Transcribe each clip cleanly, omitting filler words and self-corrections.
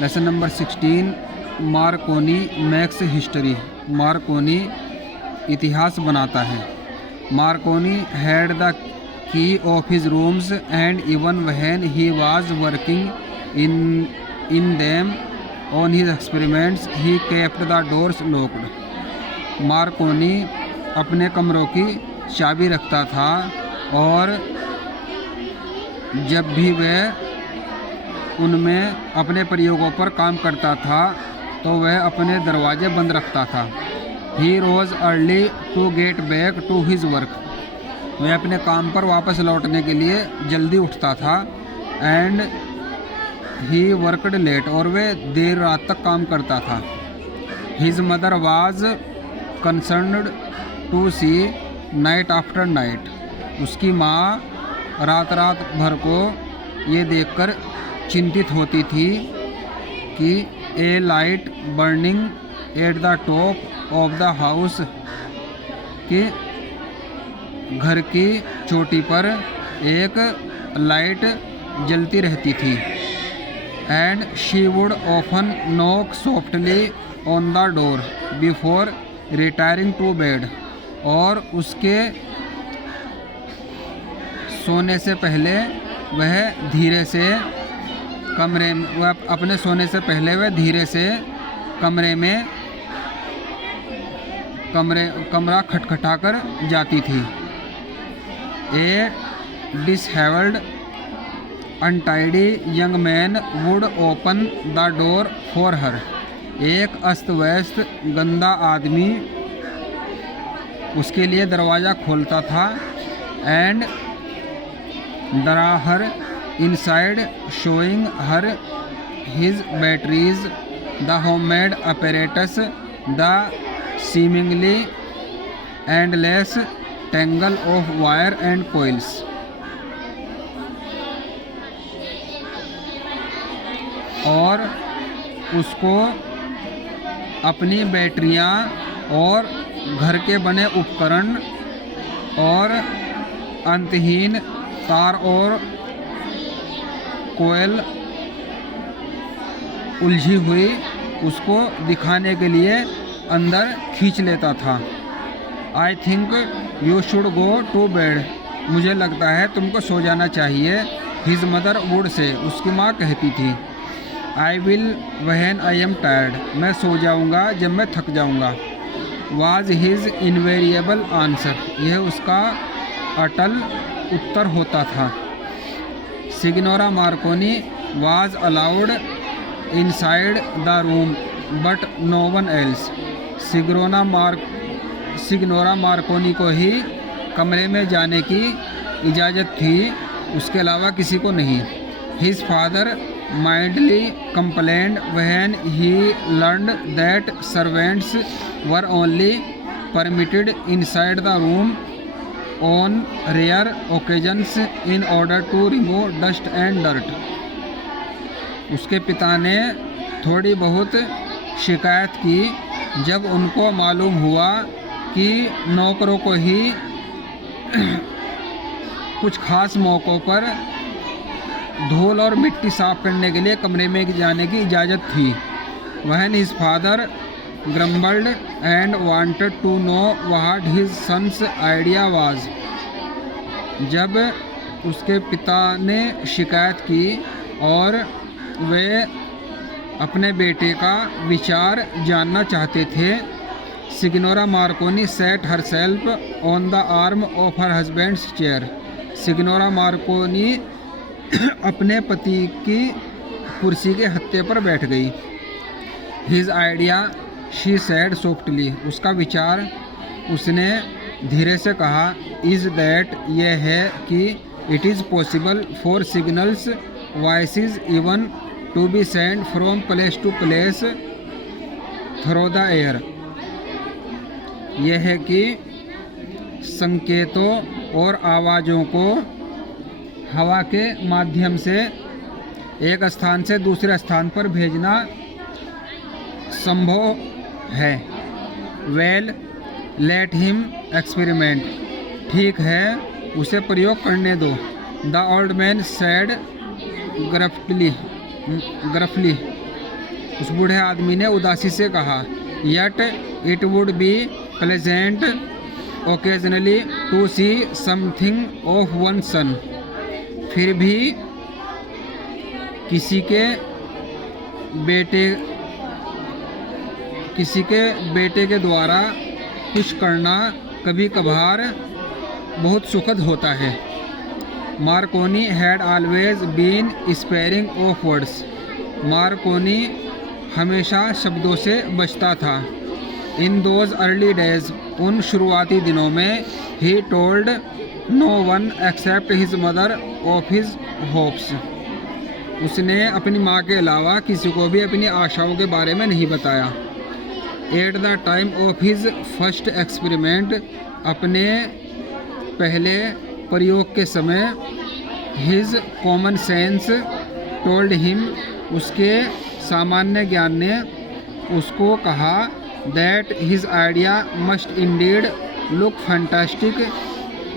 Lesson number 16 Markovnikov max history. Markovnikov इतिहास बनाता है। Marconi had the key of his rooms and even when he was working in them on his experiments he kept the doors locked. Markovnikov अपने कमरों की चाबी रखता था और जब भी वह उनमें अपने प्रयोगों पर काम करता था तो वह अपने दरवाजे बंद रखता था। He rose early to get back to his work. वह अपने काम पर वापस लौटने के लिए जल्दी उठता था। एंड ही वर्कड लेट, और वह देर रात तक काम करता था। His mother was concerned to see night after night. उसकी माँ रात भर को ये देखकर चिंतित होती थी कि a light burning at the top of the house, कि घर की चोटी पर एक लाइट जलती रहती थी। And she would often knock softly on the door before retiring to bed. और उसके सोने से पहले वह धीरे से अपने सोने से पहले वह धीरे से कमरा खटखटाकर जाती थी। A dishevelled untidy young man would open the door for her. एक अस्त व्यस्त गंदा आदमी उसके लिए दरवाज़ा खोलता था। And draw her inside, showing her his batteries, the homemade apparatus, the seemingly endless tangle of wire and coils. और उसको अपनी बैटरियां और घर के बने उपकरण और अंतहीन तार और कोयल उलझी हुई उसको दिखाने के लिए अंदर खींच लेता था। I think you should go to bed. मुझे लगता है तुमको सो जाना चाहिए। हिज मदर वुड से, उसकी माँ कहती थी। I will when I am tired. मैं सो जाऊँगा जब मैं थक जाऊँगा। Was his invariable answer. यह उसका अटल उत्तर होता था। Signora Marconi was allowed inside the room but no one else. Signora Marconi को ही कमरे में जाने की इजाज़त थी, उसके अलावा किसी को नहीं। His father mildly complained when he learned that servants were only permitted inside the room on rare occasions in order to remove dust and dirt. उसके पिता ने थोड़ी बहुत शिकायत की जब उनको मालूम हुआ कि नौकरों को ही कुछ खास मौक़ों पर धूल और मिट्टी साफ करने के लिए कमरे में जाने की इजाज़त थी। When his father grumbled and wanted to know what his son's idea was. जब उसके पिता ने शिकायत की और वे अपने बेटे का विचार जानना चाहते थे, Signora Marconi set herself on the arm of her husband's chair. Signora Marconi अपने पति की कुर्सी के हत्थे पर बैठ गई। His idea she said softly. उसका विचार, उसने धीरे से कहा, इज़ दैट यह है कि it is possible for signals voices even to be send from place to place through the air. यह है कि संकेतों और आवाज़ों को हवा के माध्यम से एक स्थान से दूसरे स्थान पर भेजना संभव है। Well let him experiment. ठीक है, उसे प्रयोग करने दो। The old man said gruffly. उस बूढ़े आदमी ने उदासी से कहा, yet it would be pleasant occasionally to see something of one son. फिर भी किसी के बेटे के द्वारा कुछ करना कभी कभार बहुत सुखद होता है। Marconi had always been sparing of words. Marconi हमेशा शब्दों से बचता था। इन दोज अर्ली डेज, उन शुरुआती दिनों में, he told no one except his mother of his hopes. उसने अपनी माँ के अलावा किसी को भी अपनी आशाओं के बारे में नहीं बताया। At the time of his first experiment, अपने पहले प्रयोग के समय, his common sense told him, उसके सामान्य ज्ञान ने उसको कहा, that his idea must Indeed look fantastic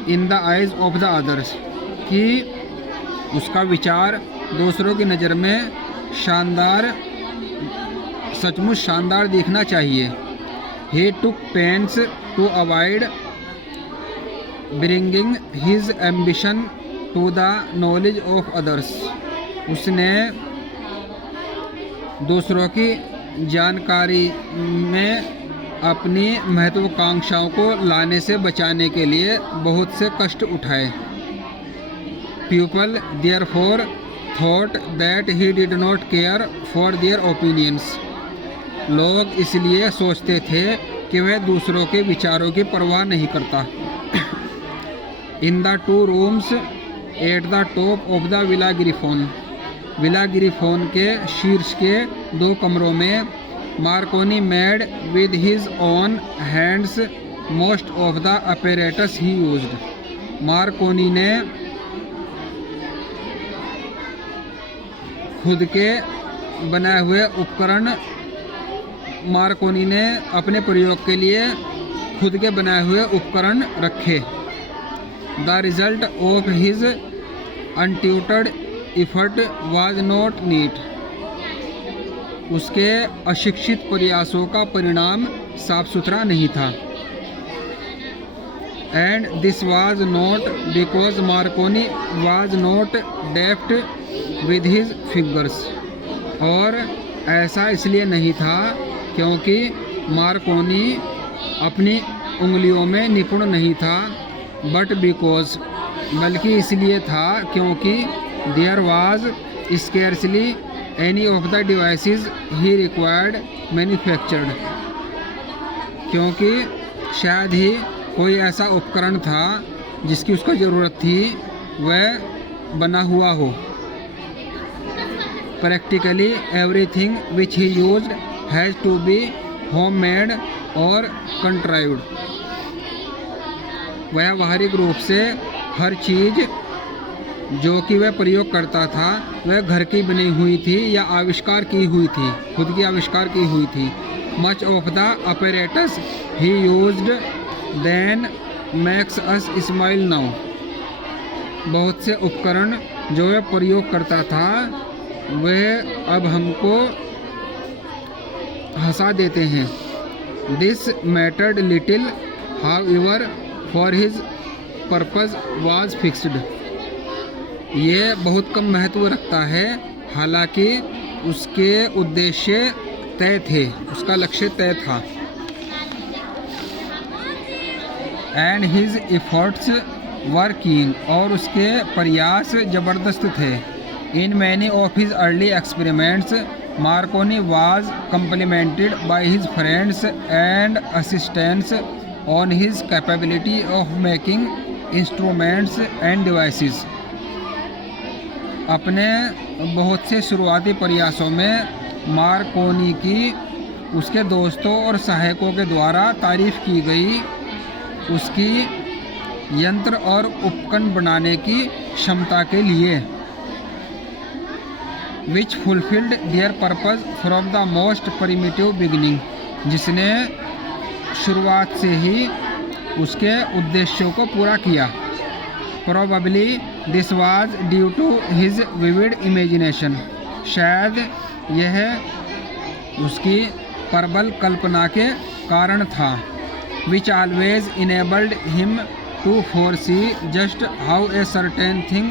in the eyes of the others, कि उसका विचार दूसरों की नज़र में सचमुच शानदार दिखना चाहिए। He took pains to avoid bringing his ambition to the knowledge of others. उसने दूसरों की जानकारी में अपनी महत्वाकांक्षाओं को लाने से बचाने के लिए बहुत से कष्ट उठाए। People therefore thought that he did not care for their opinions. लोग इसलिए सोचते थे कि वह दूसरों के विचारों की परवाह नहीं करता। In the two rooms at the top of the villa Griffone. Villa Griffone के शीर्ष के 2 कमरों में Marconi made with his own hands most of the apparatus he used. Marconi ने खुद के बनाए हुए उपकरण मार्कोनी ने अपने प्रयोग के लिए खुद के बनाए हुए उपकरण रखे। The result of his untutored effort was not neat. उसके अशिक्षित प्रयासों का परिणाम साफ सुथरा नहीं था। And this was not because Marconi was not deft with his fingers. और ऐसा इसलिए नहीं था क्योंकि मार्कोनी अपनी उंगलियों में निपुण नहीं था, बट बिकॉज, बल्कि इसलिए था क्योंकि there was scarcely any of the devices he required manufactured. क्योंकि शायद ही कोई ऐसा उपकरण था जिसकी उसको ज़रूरत थी वह बना हुआ हो। Practically everything which he used has to be homemade और कंट्राइव्ड। व्यावहारिक रूप से हर चीज़ जो कि वह प्रयोग करता था वह घर की बनी हुई थी या आविष्कार की हुई थी, खुद की आविष्कार की हुई थी। Much of the apparatus he used then makes us smile now. बहुत से उपकरण जो वह प्रयोग करता था वह अब हमको हंसा देते हैं। This mattered little however for his purpose was fixed. ये बहुत कम महत्व रखता है, हालांकि उसके उद्देश्य तय थे, उसका लक्ष्य तय था। एंड हिज एफर्ट्स वर कीन, और उसके प्रयास ज़बरदस्त थे। In many of his early experiments Markovnikov was complemented by his friends and assistants on his capability of making instruments end devices. अपने बहुत से शुरुआती प्रयासों में मार्कोनी की उसके दोस्तों और सहायकों के द्वारा तारीफ की गई उसकी यंत्र और उपकरण बनाने की क्षमता के लिए, which fulfilled their purpose from the most primitive beginning, जिसने शुरुआत से ही उसके उद्देश्यों को पूरा किया। Probably this was due to his vivid imagination, शायद यह उसकी प्रबल कल्पना के कारण था, which always enabled him to foresee just how a certain thing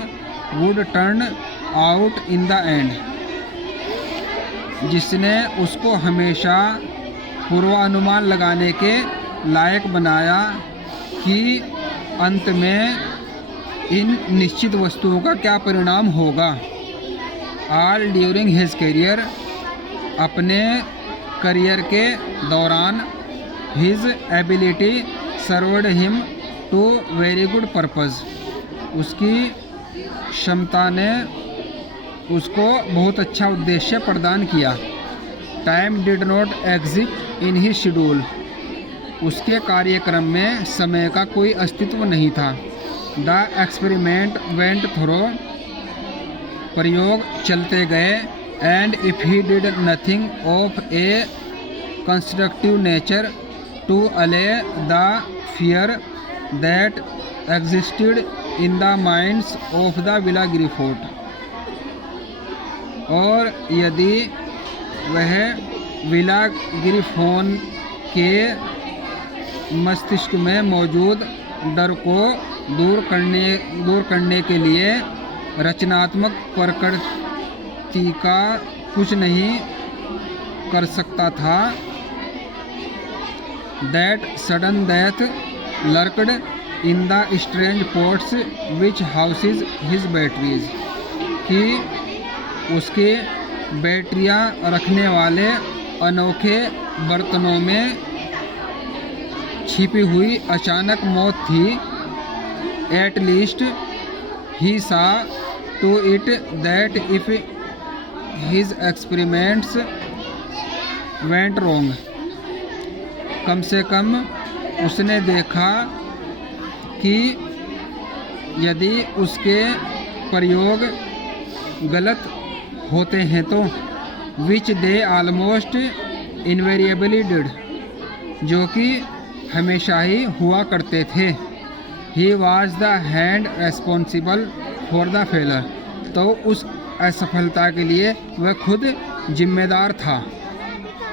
would turn out in the end, जिसने उसको हमेशा पूर्वानुमान लगाने के लायक बनाया कि अंत में इन निश्चित वस्तुओं का क्या परिणाम होगा। All during his career, अपने करियर के दौरान, his ability served him to very good purpose, उसकी क्षमता ने उसको बहुत अच्छा उद्देश्य प्रदान किया। Time did not exist in he schedule, उसके कार्यक्रम में समय का कोई अस्तित्व नहीं था। द एक्सपेरिमेंट वेंट थ्रो, प्रयोग चलते गए। And if he did nothing of a constructive nature to allay the fear that existed in the minds of the villa Griffone, और यदि वह विला ग्रिफोन के मस्तिष्क में मौजूद डर को दूर करने के लिए रचनात्मक प्रकृति का कुछ नहीं कर सकता था, that sudden death lurked in the strange pots which houses his batteries, कि उसके बैटरियां रखने वाले अनोखे बर्तनों में छिपी हुई अचानक मौत थी। Eight least he saw to it that if his experiments went wrong, कम से कम उसने देखा कि यदि उसके प्रयोग गलत होते हैं तो, विच दे आलमोस्ट इनवेरिएबली डिड, जो कि हमेशा ही हुआ करते थे। He was the hand responsible for the failure, तो उस असफलता के लिए वह खुद जिम्मेदार था।